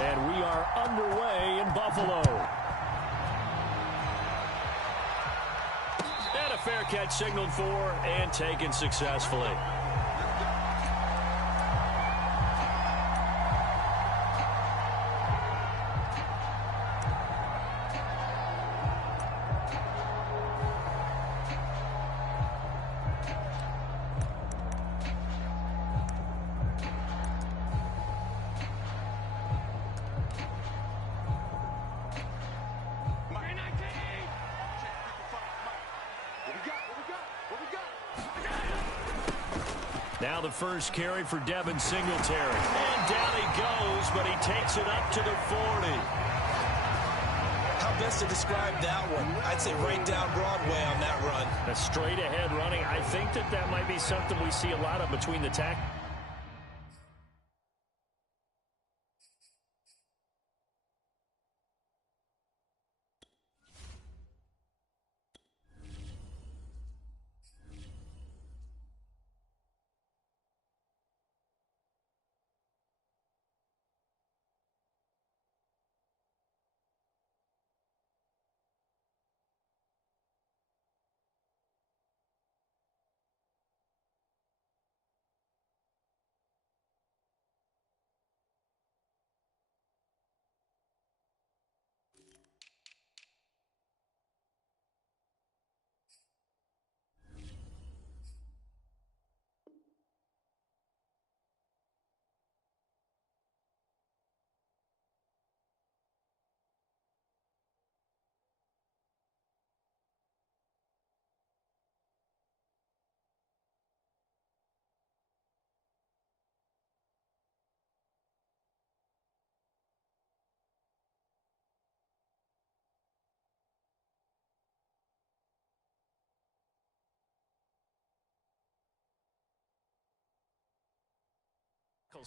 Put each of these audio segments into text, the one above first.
And we are underway in Buffalo. And a fair catch signaled for and taken successfully. Now the first carry for Devin Singletary. And down he goes, but he takes it up to the 40. How best to describe that one? I'd say right down Broadway on that run. A straight ahead running. I think that might be something we see a lot of between the tackles.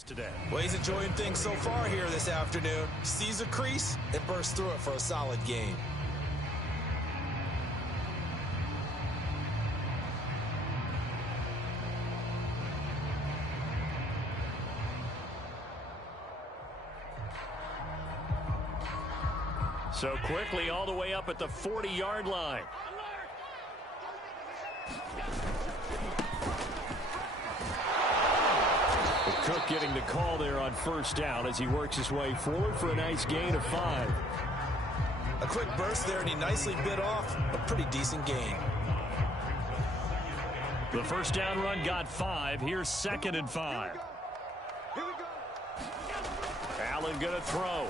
Today. Well, he's enjoying things so far here this afternoon. Sees a crease and bursts through it for a solid gain. So quickly all the way up at the 40-yard line. Cook getting the call there on first down as he works his way forward for a nice gain of 5. A quick burst there, and he nicely bit off a pretty decent gain. The first down run got 5. Here's 2nd and 5. Allen going to throw.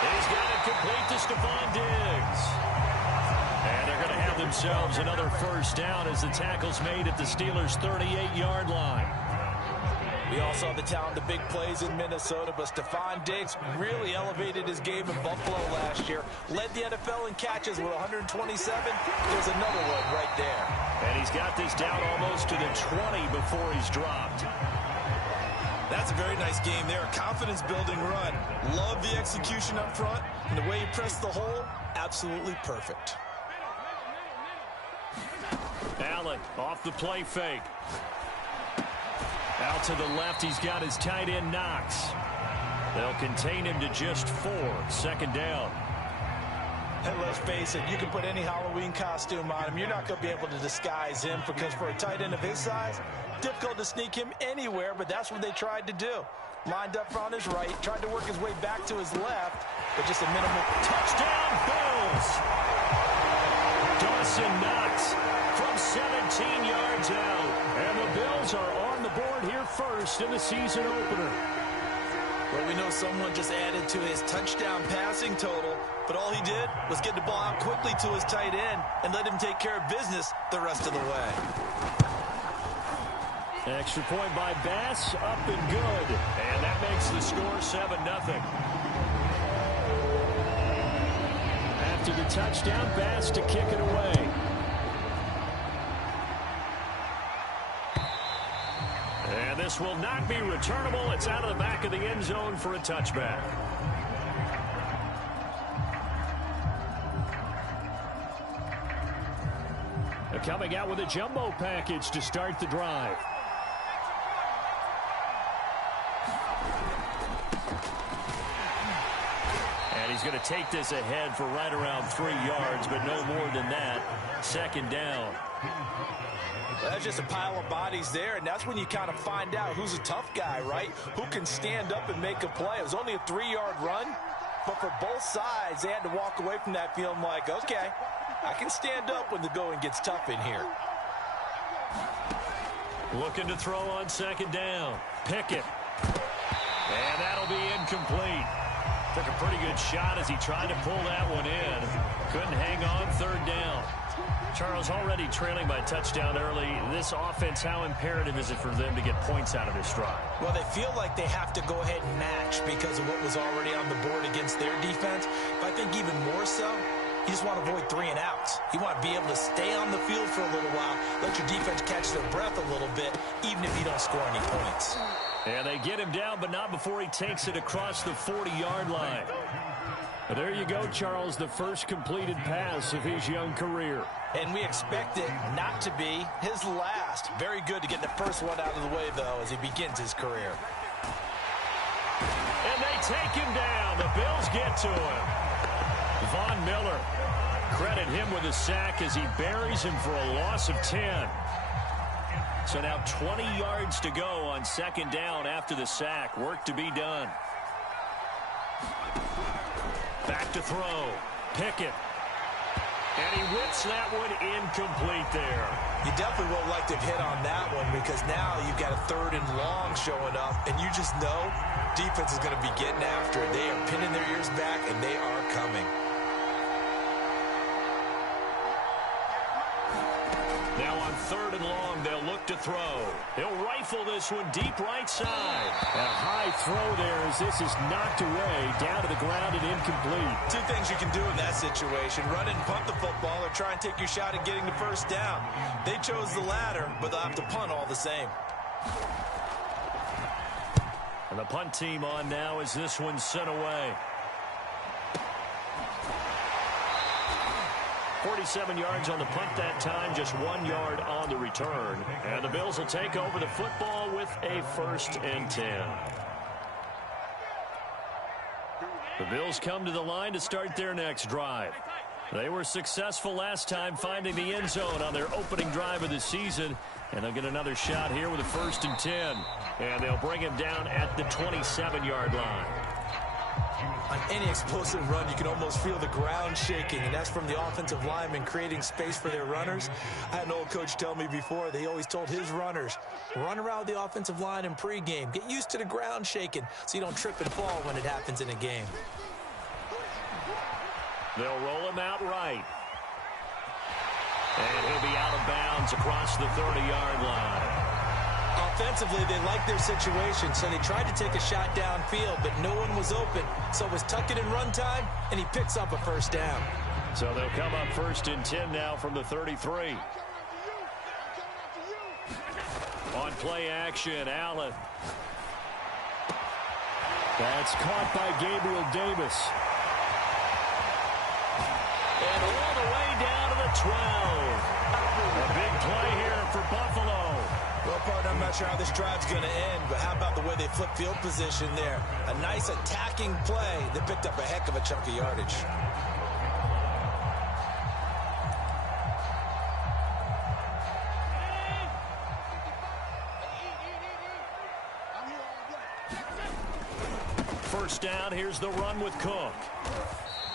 He's got it complete to Stephon Diggs. And they're going to have themselves another first down as the tackle's made at the Steelers' 38-yard line. We all saw the talent, the big plays in Minnesota, but Stephon Diggs really elevated his game in Buffalo last year. Led the NFL in catches with 127. There's another one right there. And he's got this down almost to the 20 before he's dropped. That's a very nice game there. A confidence-building run. Love the execution up front. And the way he pressed the hole, absolutely perfect. Allen off the play fake. Out to the left, he's got his tight end Knox. They'll contain him to just 4. 2nd down. And let's face it, you can put any Halloween costume on him. You're not going to be able to disguise him because for a tight end of his size, difficult to sneak him anywhere, but that's what they tried to do. Lined up on his right, tried to work his way back to his left, but just a minimal touchdown Bills. Dawson Knox from 17 yards out. And the Bills are on the board here first in the season opener. Well, we know someone just added to his touchdown passing total, but all he did was get the ball out quickly to his tight end and let him take care of business the rest of the way. Extra point by Bass, up and good. And that makes the score 7-0. After the touchdown, Bass to kick it away. And this will not be returnable. It's out of the back of the end zone for a touchback. They're coming out with a jumbo package to start the drive. And he's going to take this ahead for right around 3 yards, but no more than that. Second down. That's just a pile of bodies there, and that's when you kind of find out who's a tough guy, right? Who can stand up and make a play. It was only a 3-yard run, but for both sides, they had to walk away from that feeling like, okay, I can stand up when the going gets tough in here. Looking to throw on second down. Pickett. And that'll be incomplete. Took a pretty good shot as he tried to pull that one in. Couldn't hang on. Third down. Charles, already trailing by touchdown early. This offense, how imperative is it for them to get points out of this drive? Well, they feel like they have to go ahead and match because of what was already on the board against their defense. But I think even more so, you just want to avoid 3 and outs. You want to be able to stay on the field for a little while, let your defense catch their breath a little bit, even if you don't score any points. And they get him down, but not before he takes it across the 40-yard line. But there you go, Charles, the first completed pass of his young career. And we expect it not to be his last. Very good to get the first one out of the way, though, as he begins his career. And they take him down. The Bills get to him. Von Miller, credit him with a sack as he buries him for a loss of 10. So now 20 yards to go on second down after the sack. Work to be done. Back to throw. Pickett. And he whips that one incomplete there. You definitely would like to have hit on that one because now you've got a 3rd and long showing up, and you just know defense is going to be getting after it. They are pinning their ears back, and they are coming. Now on 3rd and long, they'll look to throw. He'll rifle this one deep right side. A high throw there as this is knocked away, down to the ground and incomplete. 2 things you can do in that situation: run and punt the football, or try and take your shot at getting the first down. They chose the latter, but they'll have to punt all the same. And the punt team on now as this one's sent away. 47 yards on the punt that time, just 1 yard on the return. And the Bills will take over the football with a 1st and 10. The Bills come to the line to start their next drive. They were successful last time finding the end zone on their opening drive of the season. And they'll get another shot here with a 1st and 10. And they'll bring him down at the 27-yard line. On any explosive run, you can almost feel the ground shaking, and that's from the offensive linemen creating space for their runners. I had an old coach tell me before, they always told his runners, run around the offensive line in pregame. Get used to the ground shaking so you don't trip and fall when it happens in a game. They'll roll him out right. And he'll be out of bounds across the 30-yard line. Offensively, they liked their situation, so they tried to take a shot downfield, but no one was open. So it was tuck it in run time, and he picks up a 1st down. So they'll come up 1st and 10 now from the 33. On play action, Allen. That's caught by Gabriel Davis. And all the way down to the 12. A big play here for Buffalo. Well, partner, I'm not sure how this drive's going to end, but how about the way they flip field position there? A nice attacking play that picked up a heck of a chunk of yardage. First down, here's the run with Cook.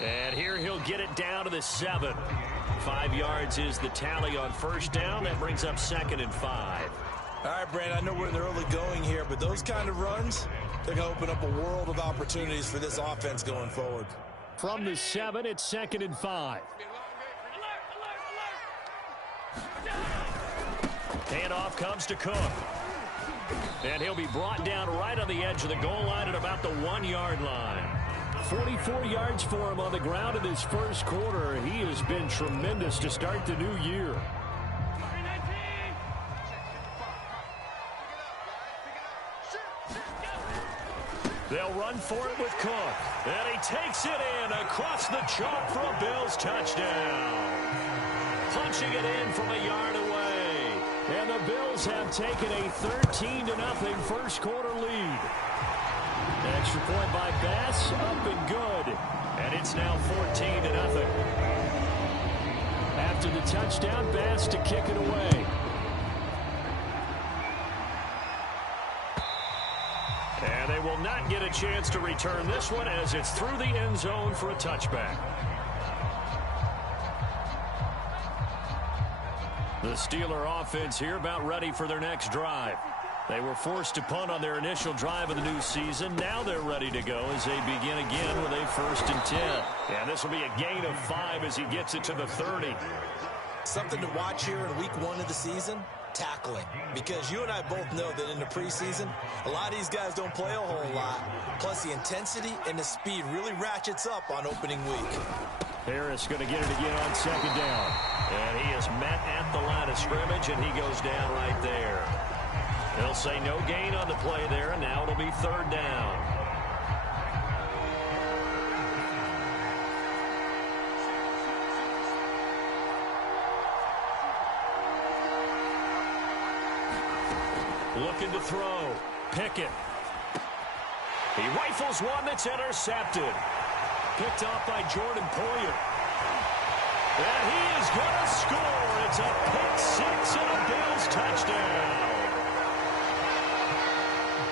And here he'll get it down to the 7. 5 yards is the tally on first down. That brings up 2nd and 5. All right, Brandon, I know we're in the early going here, but those kind of runs, they're going to open up a world of opportunities for this offense going forward. From the 7, it's 2nd and 5. Handoff comes to Cook. And he'll be brought down right on the edge of the goal line at about the 1-yard line. 44 yards for him on the ground in this first quarter. He has been tremendous to start the new year. They'll run for it with Cook. And he takes it in across the chalk for a Bills touchdown. Punching it in from a yard away. And the Bills have taken a 13-0 first quarter lead. Extra point by Bass, up and good. And it's now 14-0. After the touchdown, Bass to kick it away. And they will not get a chance to return this one as it's through the end zone for a touchback. The Steeler offense here about ready for their next drive. They were forced to punt on their initial drive of the new season. Now they're ready to go as they begin again with a 1st and 10. And this will be a gain of 5 as he gets it to the 30. Something to watch here in week 1 of the season, tackling. Because you and I both know that in the preseason, a lot of these guys don't play a whole lot. Plus the intensity and the speed really ratchets up on opening week. Harris going to get it again on 2nd down. And he is met at the line of scrimmage, and he goes down right there. They'll say no gain on the play there, and now it'll be 3rd down. Looking to throw. Pickett. He rifles one that's intercepted. Picked off by Jordan Poyer. And he is going to score. It's a pick 6 and a Bills touchdown.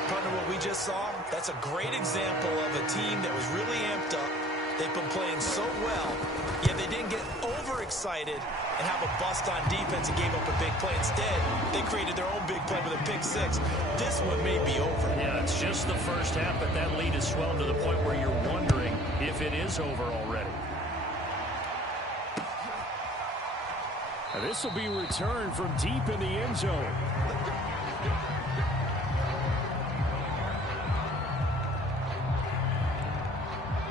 Partner, what we just saw, that's a great example of a team that was really amped up. They've been playing so well, yet they didn't get overexcited and have a bust on defense and gave up a big play. Instead, they created their own big play with a pick 6. This one may be over. Yeah, it's just the first half, but that lead has swelled to the point where you're wondering if it is over already. Now, this will be returned from deep in the end zone.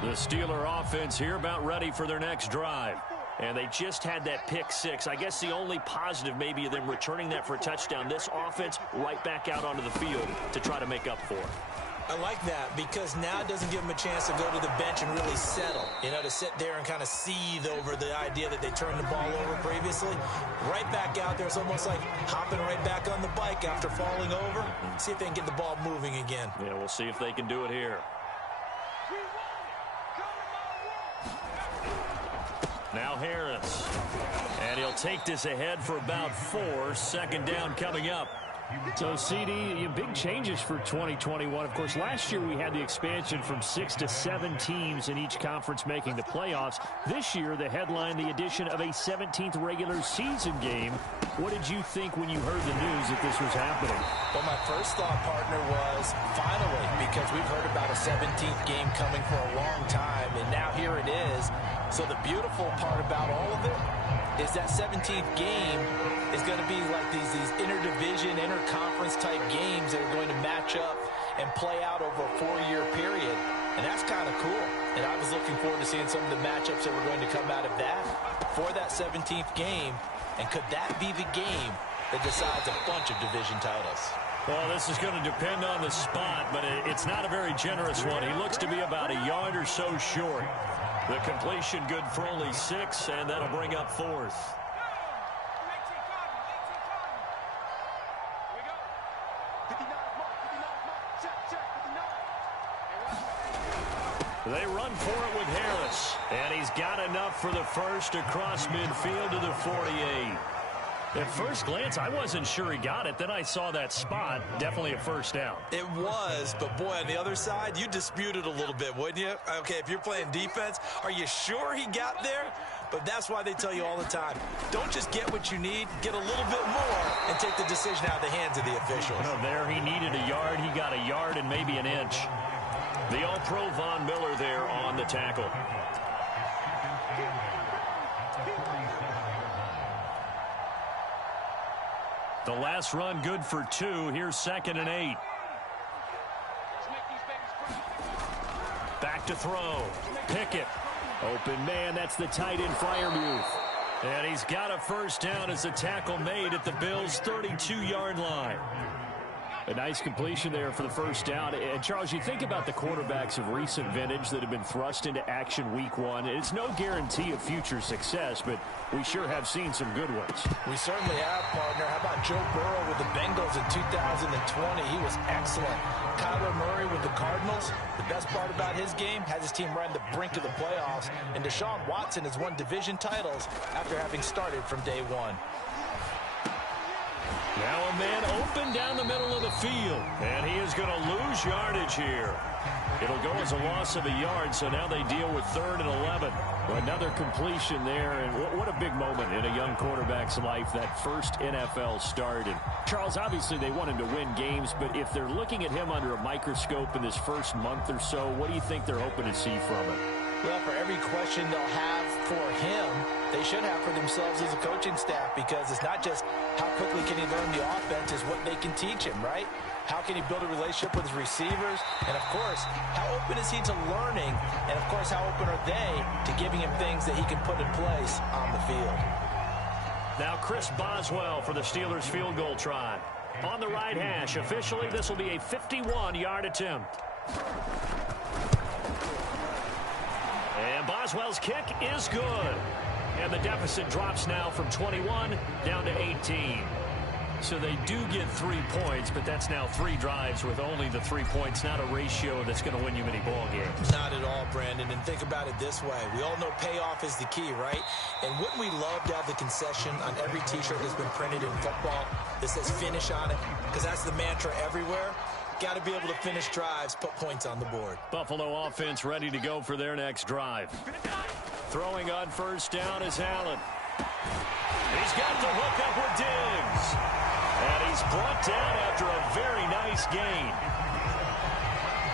The Steeler offense here about ready for their next drive. And they just had that pick 6. I guess the only positive maybe of them returning that for a touchdown. This offense right back out onto the field to try to make up for it. I like that because now it doesn't give them a chance to go to the bench and really settle. You know, to sit there and kind of seethe over the idea that they turned the ball over previously. Right back out there. It's almost like hopping right back on the bike after falling over. See if they can get the ball moving again. Yeah, we'll see if they can do it here. Now Harris. And he'll take this ahead for about 4. 2nd down coming up. So, CD, big changes for 2021. Of course, last year we had the expansion from 6 to 7 teams in each conference making the playoffs. This year, the headline, the addition of a 17th regular season game. What did you think when you heard the news that this was happening? Well, my first thought, partner, was finally, because we've heard about a 17th game coming for a long time, and now here it is. So the beautiful part about all of it is that 17th game is going to be like these interdivision, interconference type games that are going to match up and play out over a 4-year period. And that's kind of cool. And I was looking forward to seeing some of the matchups that were going to come out of that for that 17th game. And could that be the game that decides a bunch of division titles? Well, this is going to depend on the spot, but it's not a very generous one. He looks to be about a yard or so short. The completion good for only 6, and that'll bring up 4th. They run for it with Harris, and he's got enough for the first across midfield to the 48. At first glance, I wasn't sure he got it. Then I saw that spot. Definitely a 1st down. It was, but boy, on the other side, you dispute it a little bit, wouldn't you? Okay, if you're playing defense, are you sure he got there? But that's why they tell you all the time, don't just get what you need, get a little bit more and take the decision out of the hands of the officials. No, there he needed a yard. He got a yard and maybe an inch. The All-Pro Von Miller there on the tackle. The last run good for 2. Here's 2nd and 8. Back to throw. Pickett. Open man. That's the tight end Freiermuth. And he's got a 1st down as the tackle made at the Bills' 32-yard line. A nice completion there for the first down. And, Charles, you think about the quarterbacks of recent vintage that have been thrust into action week one. It's no guarantee of future success, but we sure have seen some good ones. We certainly have, partner. How about Joe Burrow with the Bengals in 2020? He was excellent. Kyler Murray with the Cardinals. The best part about his game, has his team right on the brink of the playoffs. And Deshaun Watson has won division titles after having started from day one. Now a man open down the middle of the field, and he is going to lose yardage here. It'll go as a loss of a yard, so now they deal with 3rd and 11. Another completion there, and what a big moment in a young quarterback's life, that first NFL start. And Charles, obviously they want him to win games, but if they're looking at him under a microscope in this first month or so, what do you think they're hoping to see from him? Well, for every question they'll have for him, they should have for themselves as a coaching staff, because it's not just how quickly can he learn the offense, it's what they can teach him, right? How can he build a relationship with his receivers? And, of course, how open is he to learning? And, of course, how open are they to giving him things that he can put in place on the field? Now Chris Boswell for the Steelers field goal try. On the right hash, officially this will be a 51-yard attempt. And Boswell's kick is good. And the deficit drops now from 21 down to 18. So they do get 3 points, but that's now 3 drives with only the 3 points, not a ratio that's going to win you many ball games. Not at all, Brandon. And think about it this way. We all know payoff is the key, right? And wouldn't we love to have the concession on every T-shirt that's been printed in football that says finish on it? Because that's the mantra everywhere. Got to be able to finish drives, put points on the board. Buffalo offense ready to go for their next drive. Throwing on first down is Allen. He's got the hook up with Diggs. And he's brought down after a very nice gain.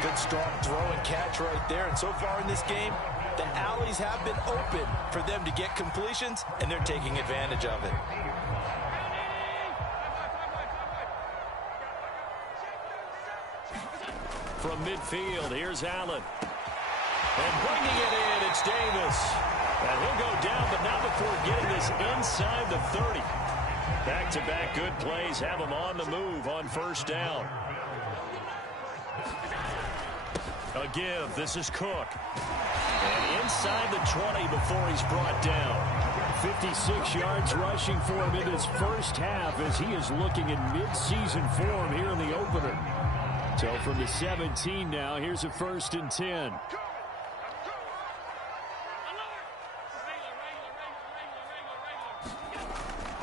Good strong throw and catch right there. And so far in this game, the alleys have been open for them to get completions, and they're taking advantage of it. From midfield, here's Allen. And bringing it in, it's Davis. And he'll go down, but not before getting this inside the 30. Back-to-back good plays have him on the move on first down. A give. This is Cook. And inside the 20 before he's brought down. 56 yards rushing for him in his first half as he is looking in mid-season form here in the opener. So from the 17 now, here's a 1st and 10.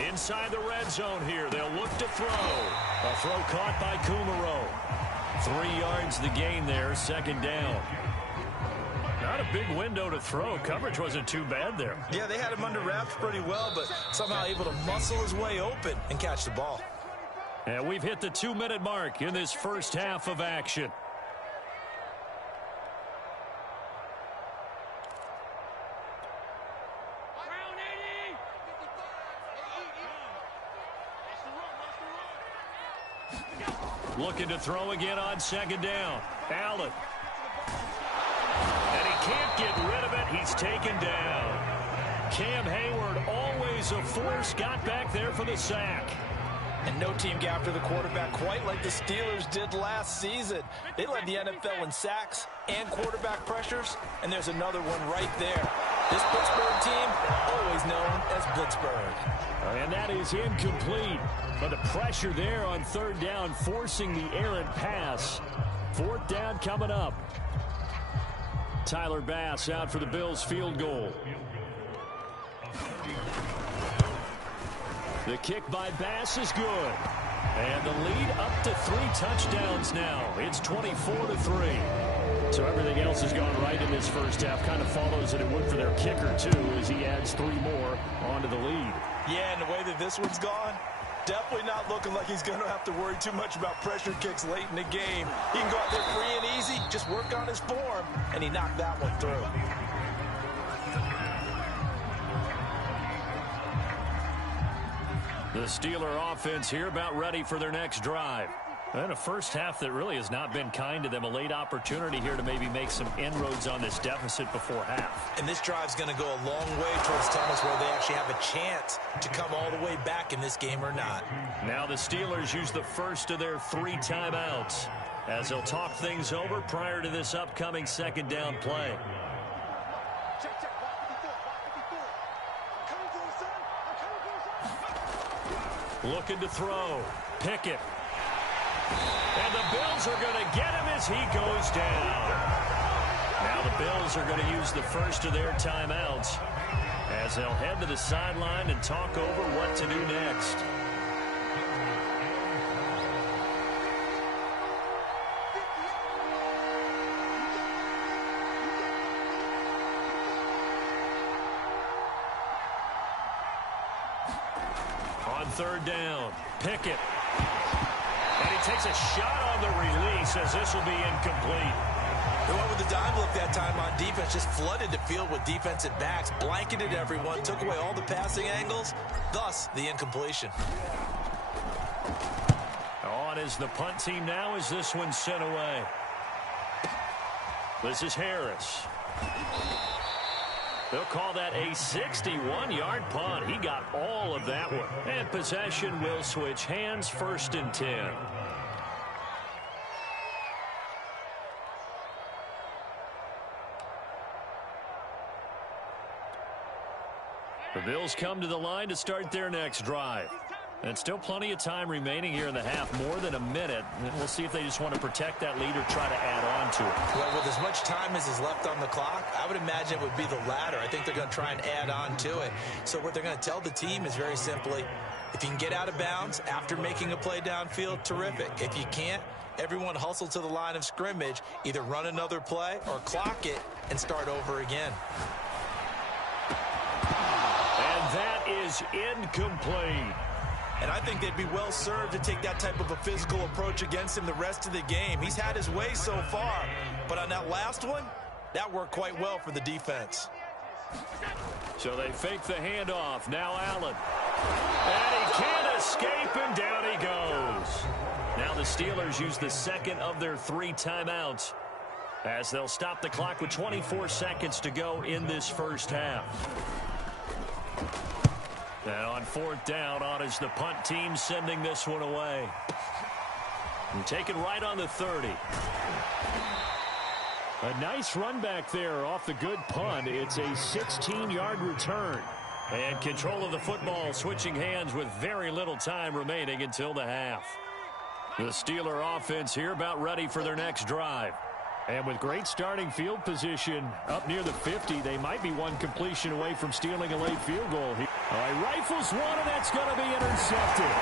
Inside the red zone here, they'll look to throw. A throw caught by Kumaro. 3 yards the gain there, 2nd down. Not a big window to throw. Coverage wasn't too bad there. Yeah, they had him under wraps pretty well, but somehow able to muscle his way open and catch the ball. And we've hit the 2-minute mark in this first half of action. Looking to throw again on 2nd down. Allen. And he can't get rid of it. He's taken down. Cam Hayward, always a force, got back there for the sack. And no team got after the quarterback quite like the Steelers did last season. They led the NFL in sacks and quarterback pressures, and there's another one right there. This Pittsburgh team, always known as Blitzburgh. And that is incomplete. But the pressure there on 3rd down, forcing the errant pass. 4th down coming up. Tyler Bass out for the Bills field goal. The kick by Bass is good. And the lead up to 3 touchdowns now. It's 24-3. So everything else has gone right in this first half. Kind of follows that it would for their kicker, too, as he adds 3 more onto the lead. Yeah, and the way that this one's gone, definitely not looking like he's going to have to worry too much about pressure kicks late in the game. He can go out there free and easy, just work on his form, and he knocked that one through. The Steeler offense here about ready for their next drive. And a first half that really has not been kind to them. A late opportunity here to maybe make some inroads on this deficit before half. And this drive's going to go a long way towards telling us whether they actually have a chance to come all the way back in this game or not. Now the Steelers use the first of their 3 timeouts as they'll talk things over prior to this upcoming second down play. Looking to throw. Pickett. And the Bills are going to get him as he goes down. Now the Bills are going to use the first of their timeouts as they'll head to the sideline and talk over what to do next. On third down, Pickett. And he takes a shot on the release as this will be incomplete. They went with the dime look that time on defense, just flooded the field with defensive backs, blanketed everyone, took away all the passing angles, thus the incompletion. On is the punt team now as this one's sent away. This is Harris. They'll call that a 61-yard punt. He got all of that one. And possession will switch hands, 1st and 10. The Bills come to the line to start their next drive. And still plenty of time remaining here in the half, more than a minute. And we'll see if they just want to protect that lead or try to add on to it. Well, with as much time as is left on the clock, I would imagine it would be the latter. I think they're going to try and add on to it. So what they're going to tell the team is very simply, if you can get out of bounds after making a play downfield, terrific. If you can't, everyone hustle to the line of scrimmage, either run another play or clock it and start over again. And that is incomplete. And I think they'd be well served to take that type of a physical approach against him the rest of the game. He's had his way so far, but on that last one, that worked quite well for the defense. So they fake the handoff. Now Allen. And he can't escape, and down he goes. Now the Steelers use the second of their 3 timeouts as they'll stop the clock with 24 seconds to go in this first half. And on 4th down, on is the punt team sending this one away. And taken right on the 30. A nice run back there off the good punt. It's a 16-yard return. And control of the football switching hands with very little time remaining until the half. The Steeler offense here about ready for their next drive. And with great starting field position up near the 50, they might be one completion away from stealing a late field goal here. All right, rifles one, and that's going to be intercepted.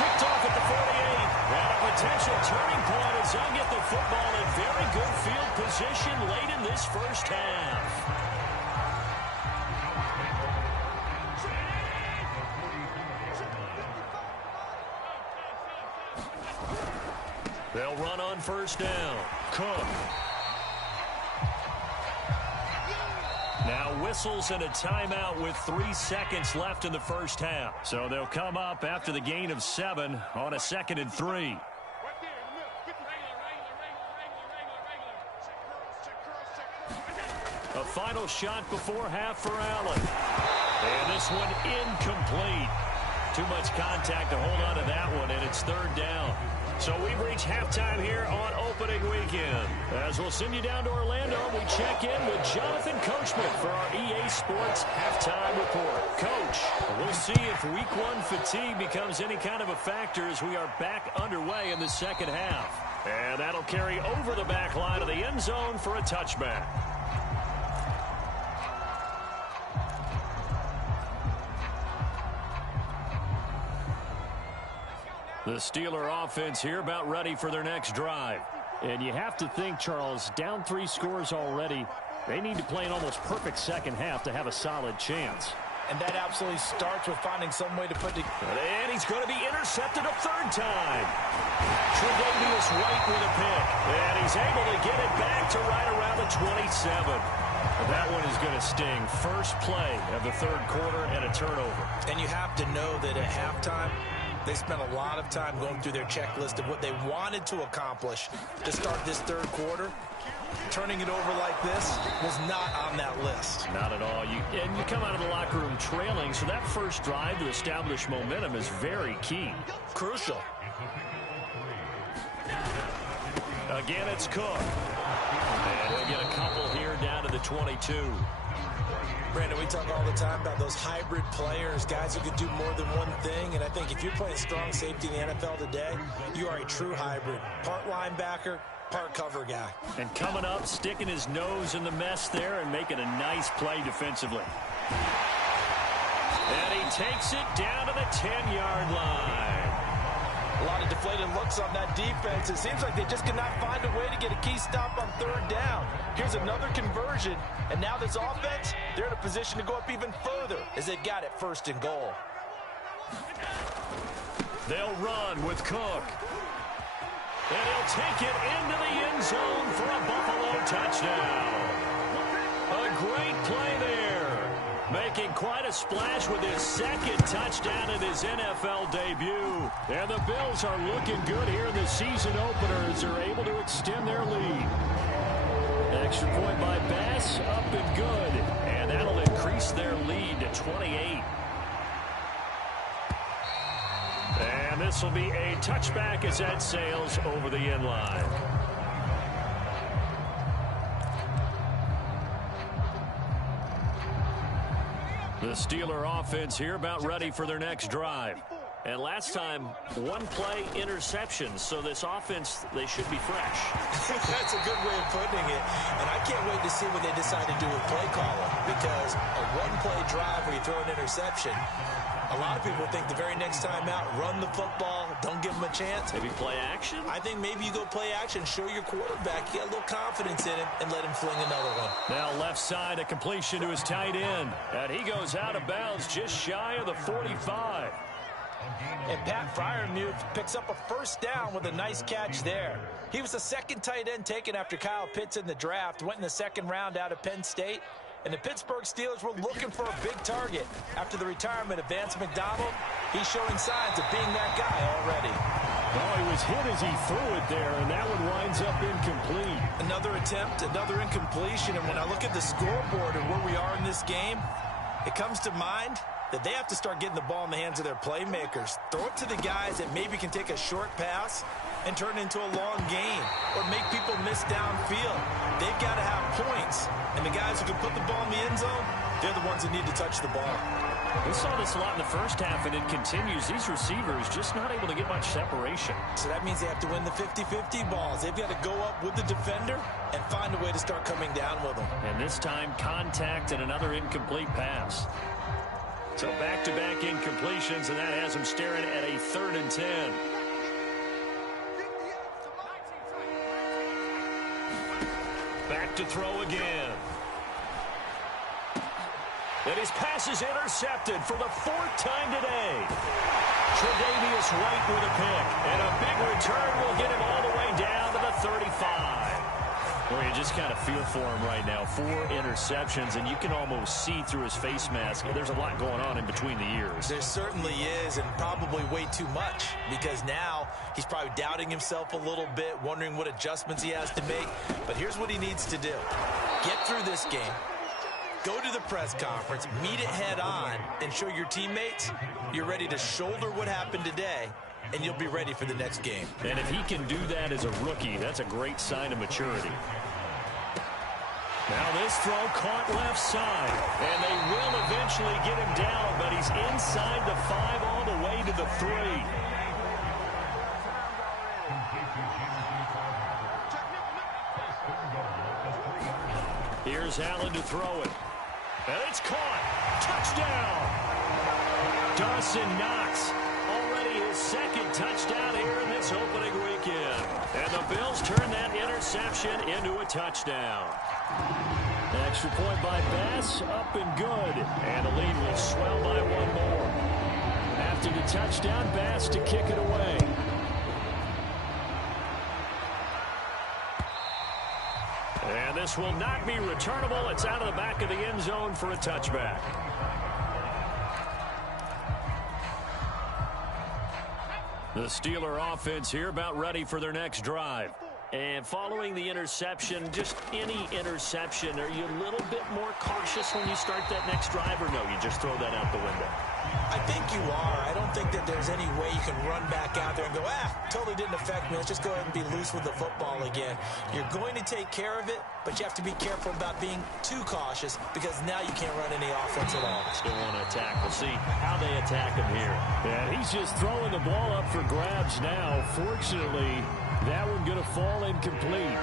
Picked off at the 48. And a potential turning point as they'll get the football in very good field position late in this first half. They'll run on 1st down. Cook. Now whistles and a timeout with 3 seconds left in the first half. So they'll come up after the gain of 7 on a 2nd and 3. A final shot before half for Allen. And this one incomplete. Too much contact to hold on to that one, and it's 3rd down. So we've reached halftime here on opening weekend. As we'll send you down to Orlando, we check in with Jonathan Coachman for our EA Sports Halftime Report. Coach, we'll see if Week 1 fatigue becomes any kind of a factor as we are back underway in the second half. And that'll carry over the back line of the end zone for a touchback. The Steeler offense here about ready for their next drive. And you have to think, Charles, down 3 scores already. They need to play an almost perfect second half to have a solid chance. And that absolutely starts with finding some way to put it. And he's going to be intercepted a 3rd time. Tre'Davious White with a pick. And he's able to get it back to right around the 27. That one is going to sting. First play of the 3rd quarter and a turnover. And you have to know that at halftime, They spent a lot of time going through their checklist of what they wanted to accomplish to start this third quarter. Turning it over like this was not on that list. Not at all. You come out of the locker room trailing, so that first drive to establish momentum is very key. Crucial. Again, it's Cook. And he'll get a couple here down to the 22. Brandon, we talk all the time about those hybrid players, guys who could do more than one thing. And I think if you're playing strong safety in the NFL today, you are a true hybrid. Part linebacker, part cover guy. And coming up, sticking his nose in the mess there and making a nice play defensively. And he takes it down to the 10-yard line. A lot of deflated looks on that defense. It seems like they just could not find a way to get a key stop on third down. Here's another conversion, and now this offense, they're in a position to go up even further as they've got it 1st and goal. They'll run with Cook. And he'll take it into the end zone for a Buffalo touchdown. A great play there. Making quite a splash with his 2nd touchdown in his NFL debut. And the Bills are looking good here in the season opener as they're able to extend their lead. Extra point by Bass, up and good. And that'll increase their lead to 28. And this will be a touchback as that sails over the end line. The Steeler offense here about ready for their next drive. And last time, 1 play interception. So this offense, they should be fresh. That's a good way of putting it. And I can't wait to see what they decide to do with play calling. Because a 1-play drive where you throw an interception, a lot of people think the very next time out, run the football, don't give them a chance. Maybe play action? I think maybe you go play action, show your quarterback, get a little confidence in him, and let him fling another one. Now left side, a completion to his tight end. And he goes out of bounds just shy of the 45. And Pat Freiermuth picks up a 1st down with a nice catch there. He was the 2nd tight end taken after Kyle Pitts in the draft, went in the 2nd round out of Penn State. And the Pittsburgh Steelers were looking for a big target. After the retirement of Vance McDonald, he's showing signs of being that guy already. Oh, he was hit as he threw it there, and that one winds up incomplete. Another attempt, another incompletion. And when I look at the scoreboard and where we are in this game, it comes to mind that they have to start getting the ball in the hands of their playmakers. Throw it to the guys that maybe can take a short pass and turn it into a long gain or make people miss downfield. They've got to have points. And the guys who can put the ball in the end zone, they're the ones that need to touch the ball. We saw this a lot in the first half, and it continues. These receivers just not able to get much separation. So that means they have to win the 50-50 balls. They've got to go up with the defender and find a way to start coming down with them. And this time, contact and another incomplete pass. So back-to-back incompletions, and that has them staring at a 3rd and 10. Back to throw again. And his pass is intercepted for the 4th time today. Tre'Davious White with a pick. And a big return will get him all the way down to the 35. Well, you just kind of feel for him right now. 4 interceptions, and you can almost see through his face mask. There's a lot going on in between the ears. There certainly is, and probably way too much, because now he's probably doubting himself a little bit, wondering what adjustments he has to make. But here's what he needs to do. Get through this game. Go to the press conference, meet it head on, and show your teammates you're ready to shoulder what happened today, and you'll be ready for the next game. And if he can do that as a rookie, that's a great sign of maturity. Now this throw caught left side, and they will eventually get him down, but he's inside the 5 all the way to the 3. Here's Allen to throw it. And it's caught. Touchdown. Dawson Knox, already his 2nd touchdown here in this opening weekend. And the Bills turn that interception into a touchdown. Extra point by Bass, up and good. And the lead will swell by 1 more. After the touchdown, Bass to kick it away. And this will not be returnable. It's out of the back of the end zone for a touchback. The Steeler offense here about ready for their next drive. And following the interception, just any interception, are you a little bit more cautious when you start that next drive, or no, you just throw that out the window? I think you are. I don't think that there's any way you can run back out there and go, totally didn't affect me. Let's just go ahead and be loose with the football again. You're going to take care of it, but you have to be careful about being too cautious because now you can't run any offense at all. Still want to attack. We'll see how they attack him here. And he's just throwing the ball up for grabs now. Fortunately, that one going to fall incomplete.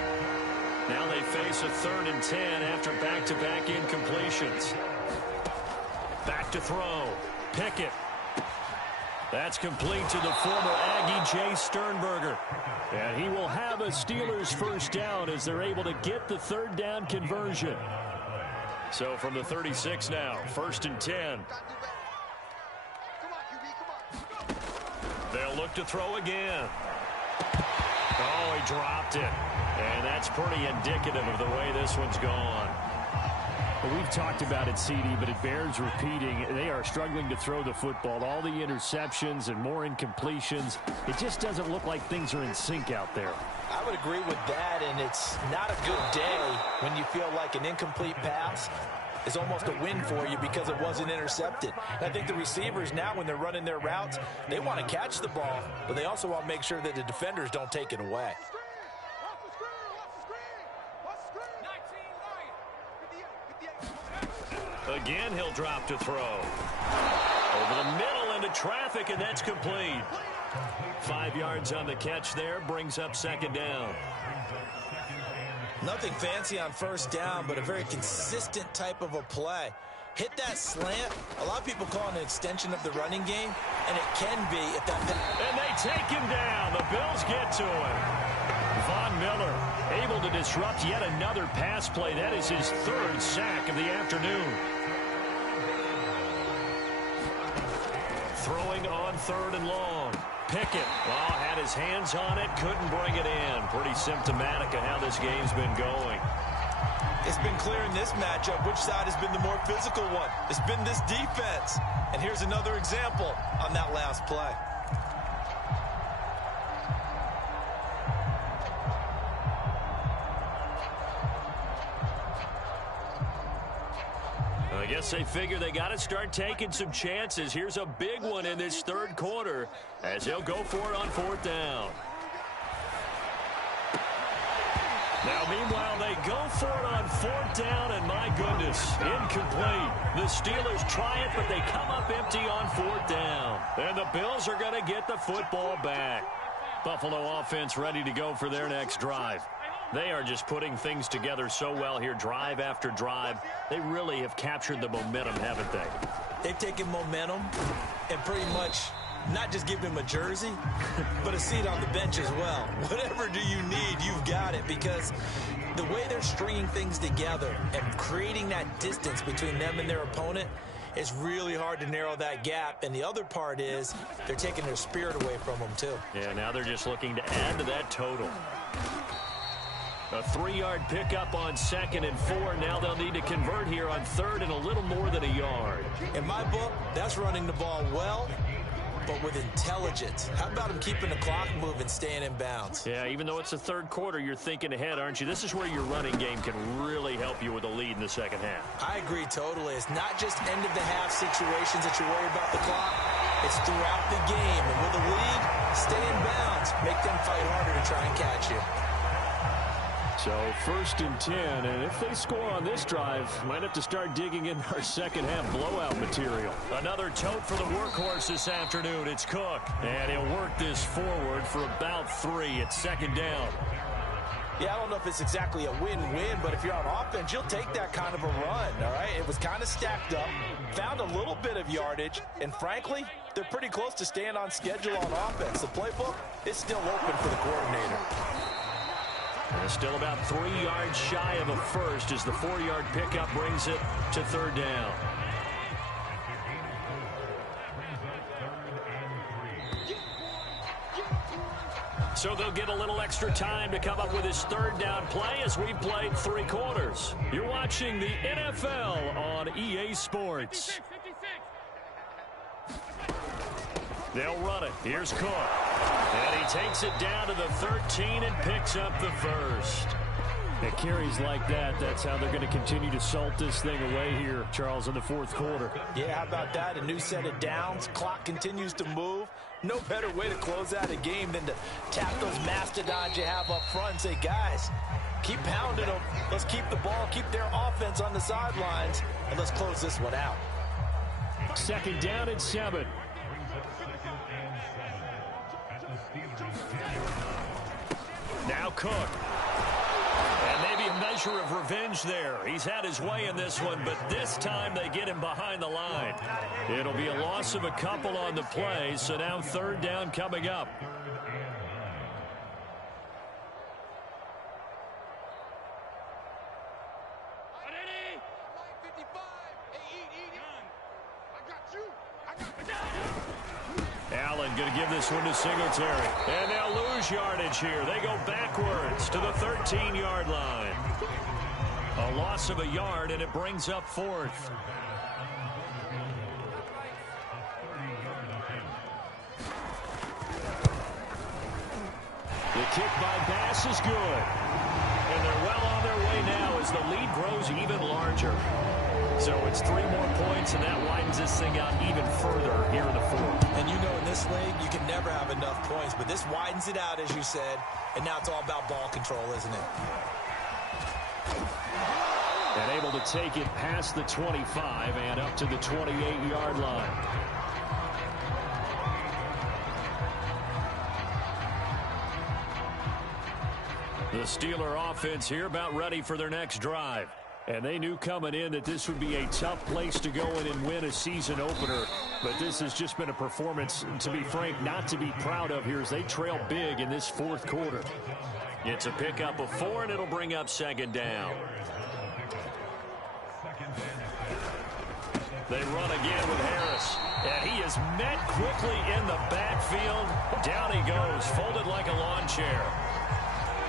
Now they face a 3rd and 10 after back-to-back incompletions. Back to throw. Pickett. That's complete to the former Aggie Jay Sternberger. And he will have a Steelers first down as they're able to get the 3rd down conversion. So from the 36 now, 1st and 10. They'll look to throw again. Oh, he dropped it. And that's pretty indicative of the way this one's gone. Well, we've talked about it, CD, but it bears repeating. They are struggling to throw the football. All the interceptions and more incompletions. It just doesn't look like things are in sync out there. I would agree with that, and it's not a good day when you feel like an incomplete pass is almost a win for you because it wasn't intercepted. And I think the receivers now, when they're running their routes, they want to catch the ball, but they also want to make sure that the defenders don't take it away. Again, he'll drop to throw. Over the middle into traffic, and that's complete. 5 yards on the catch there, brings up 2nd down. Nothing fancy on 1st down, but a very consistent type of a play. Hit that slant. A lot of people call it an extension of the running game, and it can be if that... And they take him down. The Bills get to him. Von Miller able to disrupt yet another pass play. That is his 3rd sack of the afternoon. Throwing on 3rd and long. Pickett, had his hands on it, couldn't bring it in. Pretty symptomatic of how this game's been going. It's been clear in this matchup which side has been the more physical one. It's been this defense. And here's another example on that last play. I guess they figure they got to start taking some chances. Here's a big one in this 3rd quarter as they'll go for it on 4th down. Now, meanwhile, they go for it on 4th down, and my goodness, incomplete. The Steelers try it, but they come up empty on 4th down. And the Bills are going to get the football back. Buffalo offense ready to go for their next drive. They are just putting things together so well here, drive after drive. They really have captured the momentum, haven't they? They've taken momentum and pretty much not just give him a jersey, but a seat on the bench as well. Whatever do you need, you've got it, because the way they're stringing things together and creating that distance between them and their opponent, it's really hard to narrow that gap. And the other part is they're taking their spirit away from them, too. Yeah, now they're just looking to add to that total. A 3-yard pickup on 2nd and 4. Now they'll need to convert here on 3rd and a little more than a yard. In my book, that's running the ball well, but with intelligence. How about him keeping the clock moving, staying in bounds? Yeah, even though it's the 3rd quarter, you're thinking ahead, aren't you? This is where your running game can really help you with a lead in the 2nd half. I agree totally. It's not just end-of-the-half situations that you worry about the clock. It's throughout the game. And with a lead, stay in bounds. Make them fight harder to try and catch you. So 1st and 10, and if they score on this drive, might have to start digging in our 2nd half blowout material. Another tote for the workhorse this afternoon. It's Cook, and he'll work this forward for about 3 at 2nd down. Yeah, I don't know if it's exactly a win-win, but if you're on offense, you'll take that kind of a run, all right? It was kind of stacked up, found a little bit of yardage, and frankly, they're pretty close to staying on schedule on offense. The playbook is still open for the coordinator. And still about 3 yards shy of a first as the 4-yard pickup brings it to 3rd down. So they'll get a little extra time to come up with his 3rd down play as we played 3 quarters. You're watching the NFL on EA Sports. They'll run it. Here's Cook. And he takes it down to the 13 and picks up the first. It carries like that. That's how they're going to continue to salt this thing away here, Charles, in the fourth quarter. Yeah, how about that? A new set of downs. Clock continues to move. No better way to close out a game than to tap those mastodons you have up front and say, guys, keep pounding them. Let's keep the ball, keep their offense on the sidelines, and let's close this one out. Second down and 7. Now Cook. And maybe a measure of revenge there. He's had his way in this one, but this time they get him behind the line. It'll be a loss of a couple on the play, so now third down coming up. Allen going to give this one to Singletary. And they'll lose yardage here. They go backwards to the 13-yard line. A loss of a yard, and it brings up fourth. The kick by Bass is good. And they're well on their way now as the lead grows even larger. So it's 3 more points, and that widens this thing out even further here in the fourth. And you know in this league, you can never have enough points, but this widens it out, as you said, and now it's all about ball control, isn't it? And able to take it past the 25 and up to the 28-yard line. The Steeler offense here about ready for their next drive. And they knew coming in that this would be a tough place to go in and win a season opener. But this has just been a performance, to be frank, not to be proud of here as they trail big in this fourth quarter. It's a pickup of 4, and it'll bring up second down. They run again with Harris. And he is met quickly in the backfield. Down he goes, folded like a lawn chair.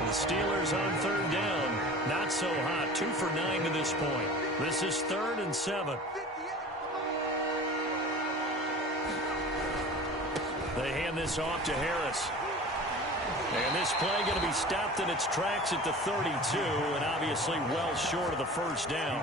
The Steelers on third down. Not so hot. 2 for 9 to this point. This is 3rd and 7. They hand this off to Harris. And this play going to be stopped in its tracks at the 32, and obviously well short of the first down.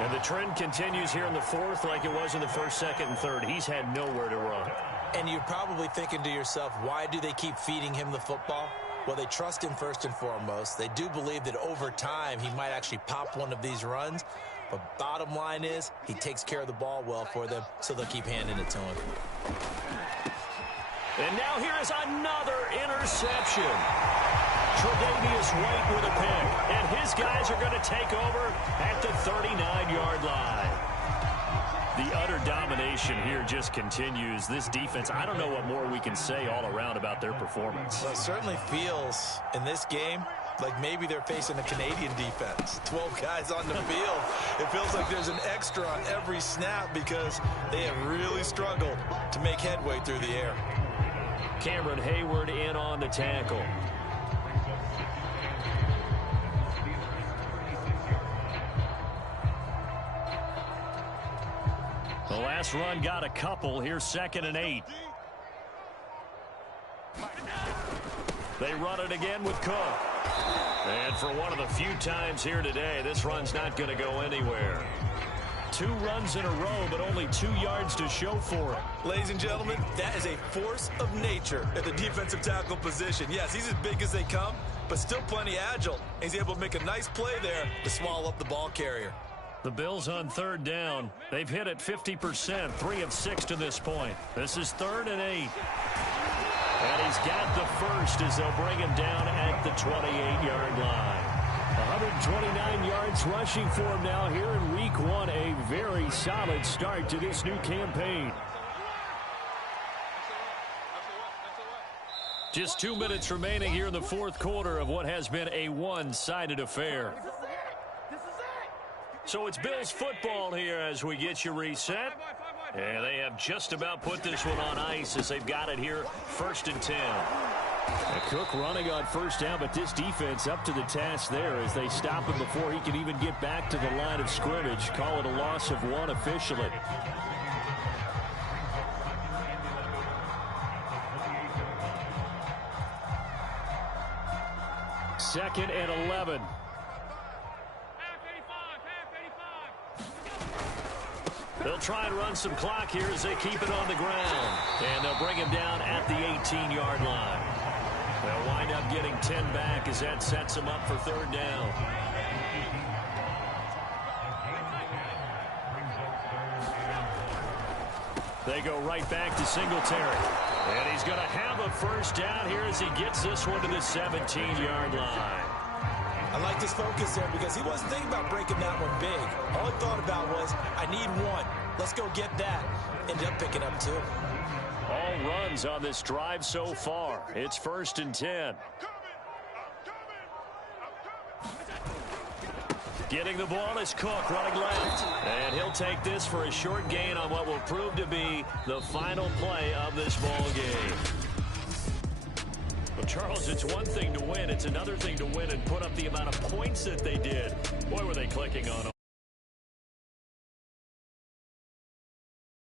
And the trend continues here in the fourth like it was in the first, second, and third. He's had nowhere to run. And you're probably thinking to yourself, why do they keep feeding him the football? Well, they trust him first and foremost. They do believe that over time he might actually pop one of these runs. But bottom line is he takes care of the ball well for them, so they'll keep handing it to him. And now here is another interception. Tre'Davious White with a pick. And his guys are going to take over at the 39-yard line. The utter domination here just continues. This defense, I don't know what more we can say all around about their performance. Well, it certainly feels in this game like maybe they're facing a Canadian defense. 12 guys on the field. It feels like there's an extra on every snap because they have really struggled to make headway through the air. Cameron Hayward in on the tackle. The last run got a couple. Here's 2nd and 8. They run it again with Cook. And for one of the few times here today, this run's not going to go anywhere. 2 runs in a row, but only 2 yards to show for it. Ladies and gentlemen, that is a force of nature at the defensive tackle position. Yes, he's as big as they come, but still plenty agile. He's able to make a nice play there to swallow up the ball carrier. The Bills on third down. They've hit it 50%, 3 of 6 to this point. This is 3rd and 8. And he's got the first as they'll bring him down at the 28-yard line. 129 yards rushing for him now here in week 1. A very solid start to this new campaign. Just 2 minutes remaining here in the fourth quarter of what has been a one-sided affair. So it's Bills football here as we get you reset. And they have just about put this one on ice as they've got it here 1st and 10. And Cook running on first down, but this defense up to the task there as they stop him before he can even get back to the line of scrimmage. Call it a loss of 1 officially. 2nd and 11. They'll try and run some clock here as they keep it on the ground. And they'll bring him down at the 18-yard line. They'll wind up getting 10 back as that sets them up for 3rd down. They go right back to Singletary. And he's going to have a 1st down here as he gets this one to the 17-yard line. I like this focus there because he wasn't thinking about breaking that one big. All he thought about was, I need 1. Let's go get that. Ended up picking up 2. All runs on this drive so far. It's 1st and 10. Getting the ball is Cook running left. And he'll take this for a short gain on what will prove to be the final play of this ball game. Well, Charles, it's one thing to win. It's another thing to win and put up the amount of points that they did. Boy, were they clicking on them.